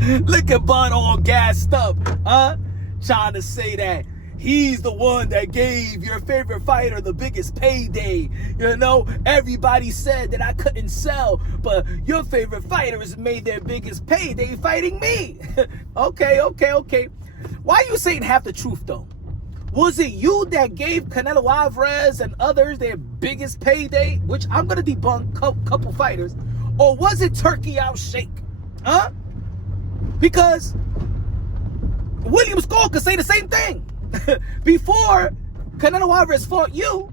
Look at Bud all gassed up, huh? Trying to say that he's the one that gave your favorite fighter the biggest payday. You know, everybody said that I couldn't sell, but your favorite fighters made their biggest payday fighting me. Okay. Why are you saying half the truth, though? Was it you that gave Canelo Alvarez and others their biggest payday, which I'm going to debunk couple fighters, or was it Turki Alalshikh? Huh? Because William Skull could say the same thing. Before Canelo Alvarez fought you,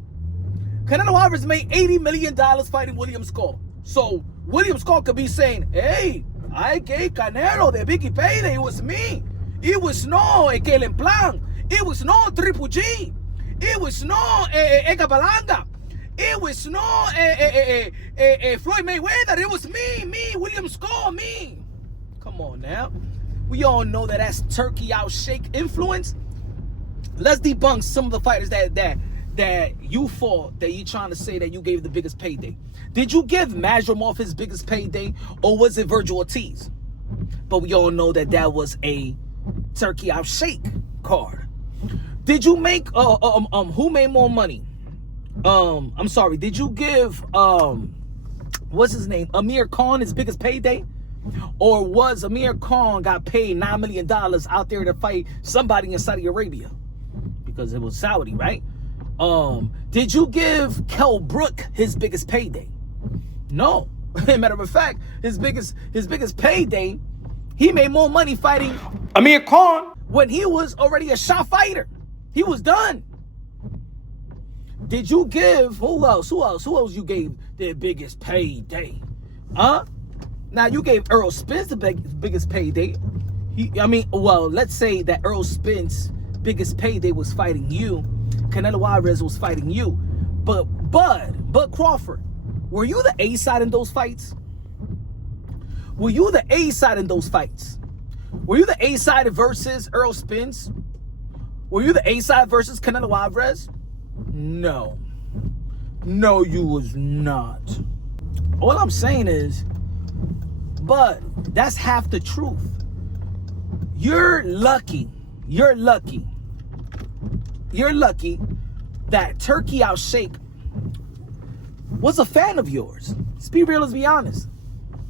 Canelo Alvarez made $80 million fighting William Skull. So William Skull could be saying, hey, I gave Canelo the biggie payday. It was me. It was no Kellen Plan. It was no Triple G. It was no Ega Balanga. It was no Floyd Mayweather. It was me, William Skull, me. Come on now. We all know that that's Turki Alalshikh influence. Let's debunk some of the fighters that you fought, that you're trying to say that you gave the biggest payday. Did you give Mazurov his biggest payday, or was it Virgil Ortiz? But we all know that that was a Turki Alalshikh card. Did you make who made more money? I'm sorry. Did you give what's his name, Amir Khan, his biggest payday? Or was Amir Khan got paid $9 million out there to fight somebody in Saudi Arabia? Because it was Saudi, right? Did you give Kell Brook his biggest payday? No. Matter of fact, his biggest payday, he made more money fighting Amir Khan when he was already a shot fighter. He was done. Did you give, who else you gave their biggest payday? Huh? Now, you gave Errol Spence the biggest payday. Let's say that Errol Spence's biggest payday was fighting you. Canelo Alvarez was fighting you. But Bud Crawford, were you the A side in those fights? Were you the A side in those fights? Were you the A side versus Errol Spence? Were you the A side versus Canelo Alvarez? No. No, you was not. All I'm saying is, but that's half the truth. You're lucky that Turki Alalshikh was a fan of yours. Let's be real, let's be honest.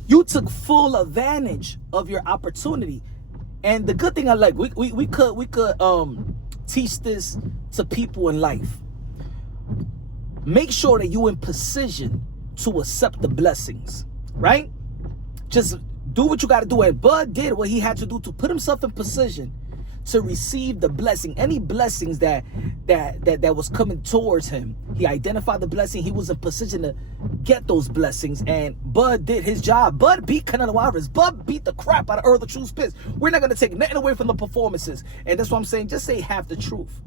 You took full advantage of your opportunity. And the good thing I like, we could teach this to people in life. Make sure that you're in position to accept the blessings, right? Just do what you got to do. And Bud did what he had to do to put himself in position to receive the blessing. Any blessings that was coming towards him, he identified the blessing. He was in position to get those blessings, and Bud did his job. Bud beat Canelo Alvarez. Bud beat the crap out of Errol the True Spence. We're not going to take nothing away from the performances, and that's what I'm saying. Just say half the truth.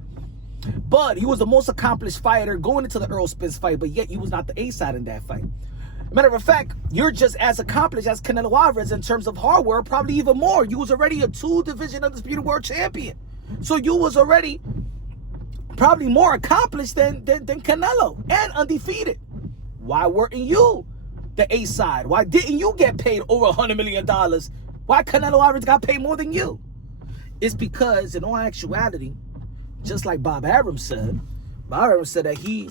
Bud, he was the most accomplished fighter going into the Errol Spence fight, but yet he was not the A side in that fight. Matter of fact, you're just as accomplished as Canelo Alvarez in terms of hardware, probably even more. You was already a 2-division undisputed world champion. So you was already probably more accomplished than Canelo and undefeated. Why weren't you the A side? Why didn't you get paid over $100 million? Why Canelo Alvarez got paid more than you? It's because in all actuality, just like Bob Arum said that he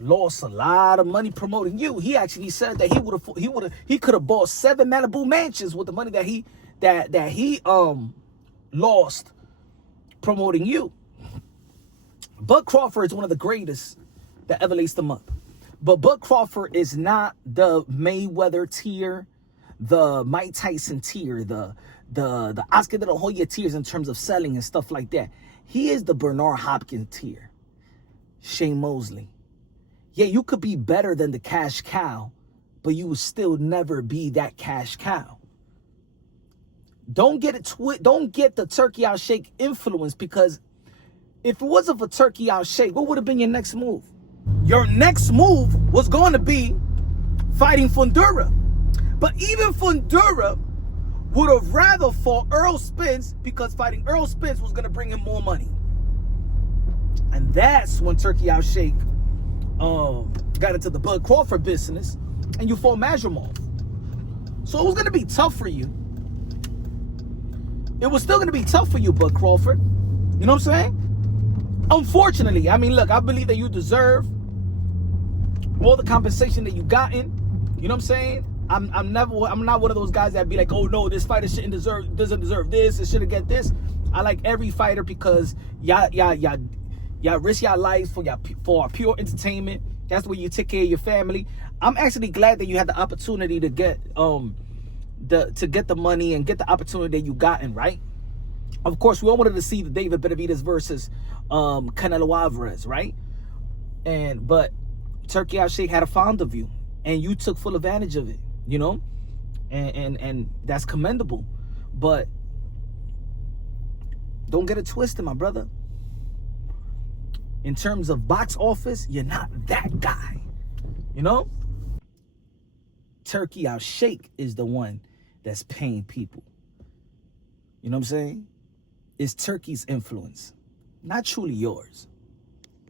lost a lot of money promoting you. He actually said that he could have bought 7 Malibu mansions with the money that he lost promoting you. Bud Crawford is one of the greatest that ever laced them up. But Bud Crawford is not the Mayweather tier, the Mike Tyson tier, the Oscar de la Hoya tiers in terms of selling and stuff like that. He is the Bernard Hopkins tier. Shane Mosley. Yeah, you could be better than the cash cow, but you will still never be that cash cow. Don't get the Turki Alalshikh influence, because if it wasn't for Turki Alalshikh, what would have been your next move? Your next move was going to be fighting Fundura. But even Fundura would have rather fought Errol Spence, because fighting Errol Spence was going to bring him more money. And that's when Turki Alalshikh got into the Bud Crawford business, and you fought Mazurov. So it was going to be tough for you. it was still gonna be tough for you, Bud Crawford. You know what I'm saying? Unfortunately, I mean, look, I believe that you deserve all the compensation that you gotten. You know what I'm saying? I'm not one of those guys that be like, oh no, this fighter doesn't deserve this, it shouldn't get this. I like every fighter because y'all risk your lives for pure entertainment. That's where you take care of your family. I'm actually glad that you had the opportunity to get the money and get the opportunity that you gotten, right? Of course, we all wanted to see the David Benavidez versus Canelo Alvarez, right? But Turki Alalshikh had a fond of you, and you took full advantage of it, you know, and that's commendable. But don't get it twisted, my brother. In terms of box office, you're not that guy, you know. Turki Alalshikh is the one that's paying people. You know what I'm saying? It's Turki's influence, not truly yours.